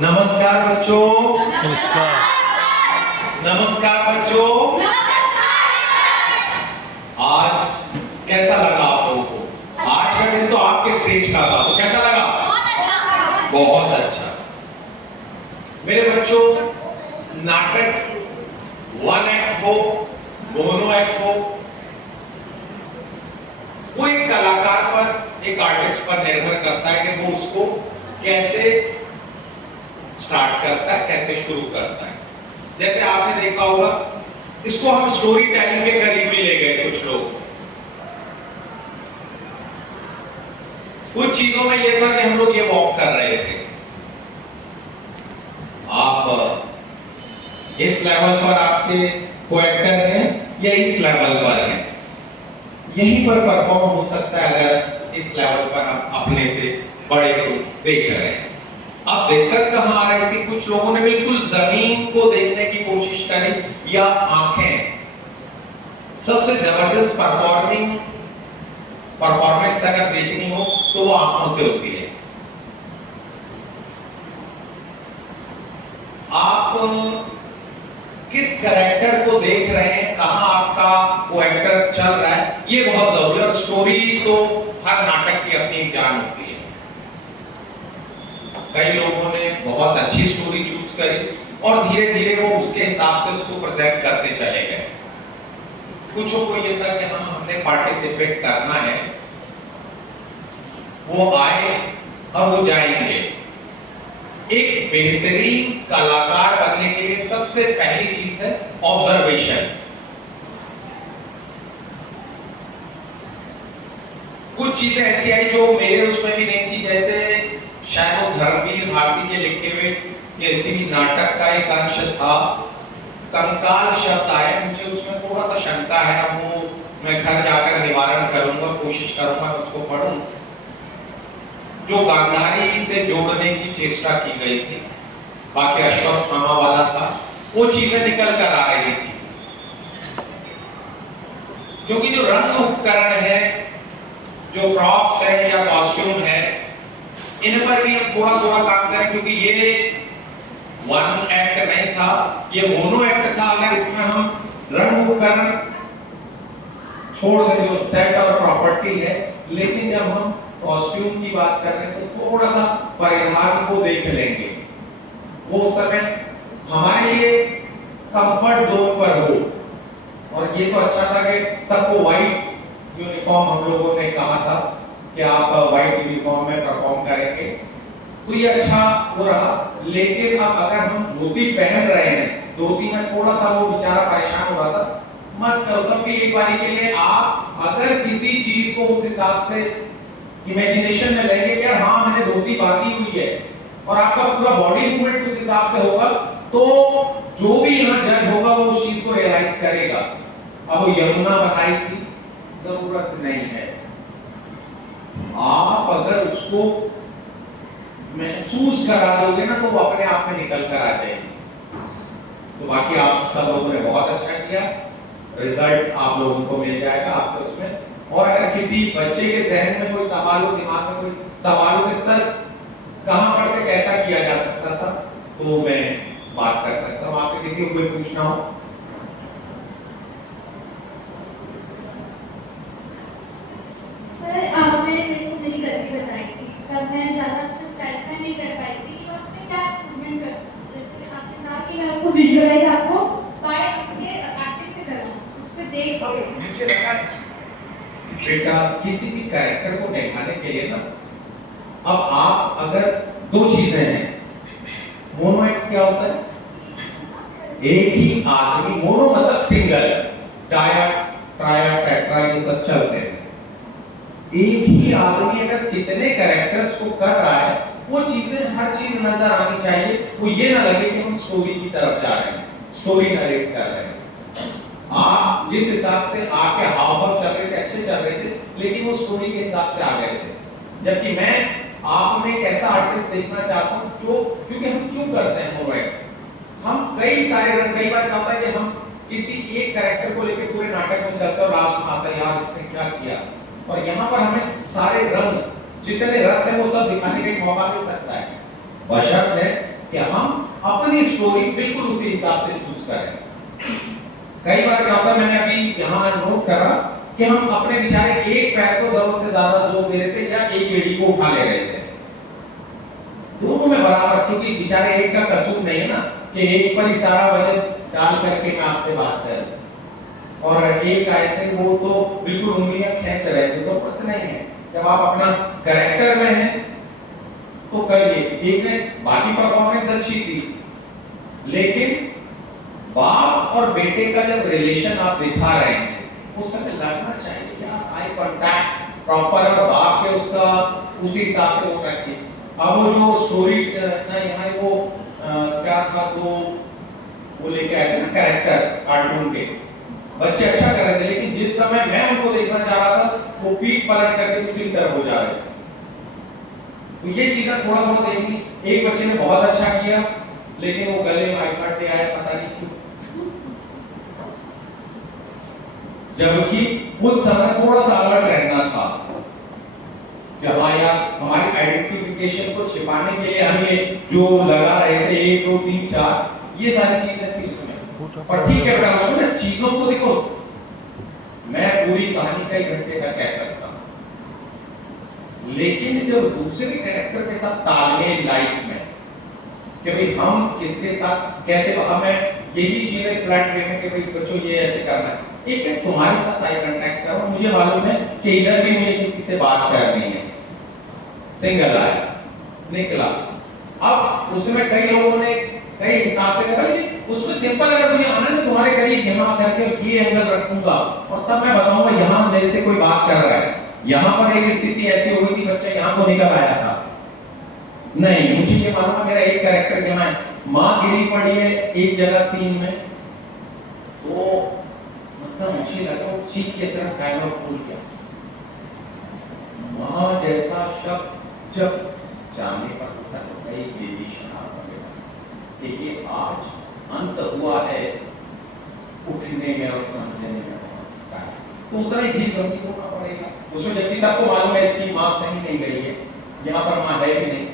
नमस्कार बच्चों। नमस्कार। नमस्कार बच्चों। आज कैसा लगा आप लोगों को? आज का दिन तो आपके स्टेज का था, तो कैसा लगा? बहुत अच्छा। बहुत अच्छा। मेरे बच्चों, नाटक वन एक्ट हो, मोनो एक्ट हो, वो एक कलाकार पर, एक आर्टिस्ट पर निर्भर करता है कि वो उसको कैसे स्टार्ट करता है, कैसे शुरू करता है। जैसे आपने देखा होगा, इसको हम स्टोरी टेलिंग के करीब भी ले गए कुछ लोग। कुछ चीजों में यह था कि हम लोग ये वॉक कर रहे थे, आप इस लेवल पर आपके को एक्टर हैं या इस लेवल पर हैं, यहीं पर परफॉर्म हो सकता है अगर इस लेवल पर हम अपने से बड़े को देख रहे हैं। अब दिक्कत कहां आ रही थी? कुछ लोगों ने बिल्कुल जमीन को देखने की कोशिश करी, या आंखें। सबसे जबरदस्त परफॉर्मेंस अगर देखनी हो तो वो आंखों से होती है। आप किस कैरेक्टर को देख रहे हैं, कहां आपका वो एक्टर चल रहा है, ये बहुत जरूरी है। और स्टोरी तो हर नाटक की अपनी एक जान होती है। कई लोगों ने बहुत अच्छी स्टोरी चूज करी और धीरे धीरे वो उसके हिसाब से उसको प्रेजेंट करते चले गए। कुछों को ये था कि हमने पार्टिसिपेट करना है, वो आए और वो जाएंगे। एक बेहतरीन कलाकार बनने के लिए सबसे पहली चीज है ऑब्जर्वेशन। कुछ चीजें ऐसी आई जो मेरे उसमें भी नहीं थी, जैसे शायद वो धर्मवीर भारती के लिखे हुए किसी नाटक का एक अंश था, कंकाल शब्द आया, मुझे उसमें थोड़ा सा शंका है। अब वो मैं घर जाकर निवारण करूंगा, कोशिश करूंगा उसको पढ़ूं। जो गांधारी से जोड़ने की चेष्टा की गई थी, बाकी अश्वत्थामा वाला था, वो चीजें निकल कर आ रही थी। क्योंकि जो रंग उपकरण है, जो प्रॉप्स है या कॉस्ट्यूम है, इन पर भी हम थोड़ा थोड़ा काम करें, क्योंकि ये वन एक्ट नहीं था, ये मोनो एक्ट था। अगर इसमें हम रंग उपकरण छोड़ दें जो सेट और प्रॉपर्टी है, लेकिन जब हम कॉस्ट्यूम की बात कर रहे हैं तो थोड़ा सा परिधान को देख लेंगे। वो समय हमारे लिए कंफर्ट जोन पर हो। और ये तो अच्छा था कि सबको व्हाइट यूनिफॉर्म हम लोगों ने कहा था कि आप व्हाइट यूनिफॉर्म में परफॉर्म करेंगे, तो ये अच्छा हो रहा। लेकिन अब अगर हम धोती पहन रहे हैं, धोती में थोड़ा सा वो बेचारा परेशान हो रहा था, मत करो। तब की एक बारी के लिए आप अगर किसी चीज को उस हिसाब से इमेजिनेशन में लेंगे कि यार हाँ मैंने धोती बांधी हुई है, और आपका पूरा बॉडी मूवमेंट उस हिसाब से होगा, तो जो भी यहाँ जज होगा वो उस चीज को रियलाइज करेगा। अब वो यमुना बनाई थी, जरूरत नहीं है। आप अगर उसको महसूस करा दोगे ना, तो वो अपने आप में निकल कर आ जाएगी। तो बाकी आप सब लोगों ने बहुत अच्छा किया, रिजल्ट आप लोगों को मिल जाएगा आपको उसमें। और अगर किसी बच्चे के जहन में कोई सवाल हो, दिमाग में कोई सवाल हो कि सर कहां पर से कैसा किया जा सकता था, तो मैं बात कर सकता हूं। आपसे किसी को कोई पूछना हो? सर आपने मेरे को मेरी गलती बताई थी, तब मैं ज़्यादा अच्छा नहीं कर पाई थी कि उसमें क्या इम्प्रूवमेंट कर सकूं। जैसे आपने कहा कि मैं उसको विजुअलाइज आपको बाय उसके एक्टिंग से करूं, उस पे देख के। मुझे लगा बेटा किसी भी कैरेक्टर को निभाने के लिए ना, अब आप अगर दो चीजें हैं, मोनो एक्ट क्या होता है? एक ही आदमी, मोनो मतलब सिंगल, डाया ट्राया टेट्रा ये सब चलते हैं। एक ही आदमी अगर कितने कैरेक्टर्स को कर रहा है, वो चीजें हर चीज नजर आनी चाहिए। वो ये ना लगे कि हम स्टोरी की तरफ जा रहे हैं, स्टोरी नरेट कर रहे हैं। आप जिस हिसाब से आपके हाव भाव चल रहे थे, अच्छे चल रहे थे, लेकिन वो स्टोरी के हिसाब से आ गए थे। जबकि मैं आप में एक ऐसा आर्टिस्ट देखना चाहता हूं जो, क्योंकि हम क्यों करते हैं मोनो एक्ट, हम कई सारे रंग, कई बार क्या होता है कि हम किसी एक कैरेक्टर को लेकर पूरे नाटक में चलते हैं और लास्ट में आता है यार इसने क्या किया। और यहाँ पर हमें सारे रंग जितने रस है वो सब दिखाने का एक मौका मिल सकता है, बशर्ते है कि हम अपनी स्टोरी बिल्कुल उसी हिसाब से चूज करें। कई बार क्या होता है, मैंने अभी यहाँ नोट करा कि हम अपने बेचारे एक पैर को जरूरत से ज्यादा जोर दे रहे थे या एक एड़ी को उठा ले रहे थे, दोनों में बराबर, क्योंकि बेचारे एक का कसूर नहीं है ना कि एक पर ही सारा वजन डाल करके मैं आपसे बात कर, और एक आए थे वो तो बिल्कुल उंगलियां खींच रहे थे, जरूरत नहीं है। जब आप अपना कैरेक्टर में हैं तो करिए। एक ने बाकी परफॉर्मेंस अच्छी थी, लेकिन बाप और बेटे का जब रिलेशन आप दिखा रहे हैं उस समय लगना चाहिए यार, आई कांटेक्ट प्रॉपर, और बाप के उसका उसी हिसाब से वो रखिए। अब वो जो स्टोरी यहाँ वो क्या था, तो वो लेके आए थे ना कैरेक्टर कार्टून के, बच्चे अच्छा कर रहे थे, लेकिन जिस समय मैं उनको देखना चाह रहा था वो पीठ पलट करके दूसरी तरफ हो जा रहे थे। तो ये चीजें थोड़ा थोड़ा देखनी। एक बच्चे ने बहुत अच्छा किया, लेकिन वो गले में आईपैड ले आया, पता नहीं क्यों, जबकि उस समय थोड़ा सा अलर्ट रहना था कि हाँ यार, हमारी आइडेंटिफिकेशन को छिपाने के लिए हमें जो लगा रहे थे 1 2 3 4 ये सारी चीजें थी उसमें। और ठीक है बेटा, उसमें ना चीजों को देखो, मैं पूरी कहानी का 1 घंटे का कह सकता हूं, लेकिन जब दूसरे कैरेक्टर के साथ तालमेल लाइफ में कि भाई हम किसके साथ कैसे, हमें यही चीजें फ्लैट वे में कि भाई बच्चों ये ऐसे करना है, एक है तुम्हारे साथ आई कांटेक्ट करो, मुझे मालूम है कि इधर भी मुझे किसी से बात करनी है, सिंगल आई निकला। अब उसमें कई लोगों ने कई हिसाब से करा, लेकिन उसमें सिंपल अगर मुझे आना है तुम्हारे करीब यहाँ करके ये एंगल रखूंगा और तब मैं बताऊंगा यहाँ मेरे से कोई बात कर रहा है, यहाँ पर एक स्थिति ऐसी हो गई थी बच्चा यहाँ को निकल आया था, नहीं मुझे ये मालूम है मेरा एक कैरेक्टर यहाँ है, माँ गिरी पड़ी है एक जगह सीन में, तो मतलब मुझे लगा वो चीख के सिर्फ कैमरा खोल गया, माँ जैसा शब्द जब जाने पर होता है तो कई देवी शराब कि ये आज अंत हुआ है उठने में और समझने में, तो उतना ही धीर बंदी होना पड़ेगा उसमें, जबकि सबको मालूम है इसकी माँ कहीं नहीं गई है, यहाँ पर माँ है भी नहीं,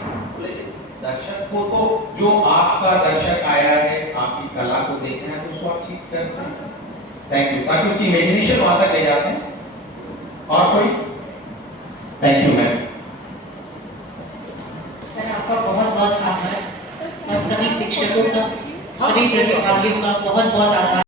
लेकिन दर्शक को तो जो आपका दर्शक आया है आपकी कला को देखना है तो उसको आप ठीक करते हैं। थैंक यू, ताकि उसकी इमेजिनेशन वहां तक ले जाते हैं। और कोई? Thank you ma'am. सर आपका बहुत बहुत आभार, और सभी शिक्षकों का, सभी प्रतिभागियों का बहुत बहुत आभार।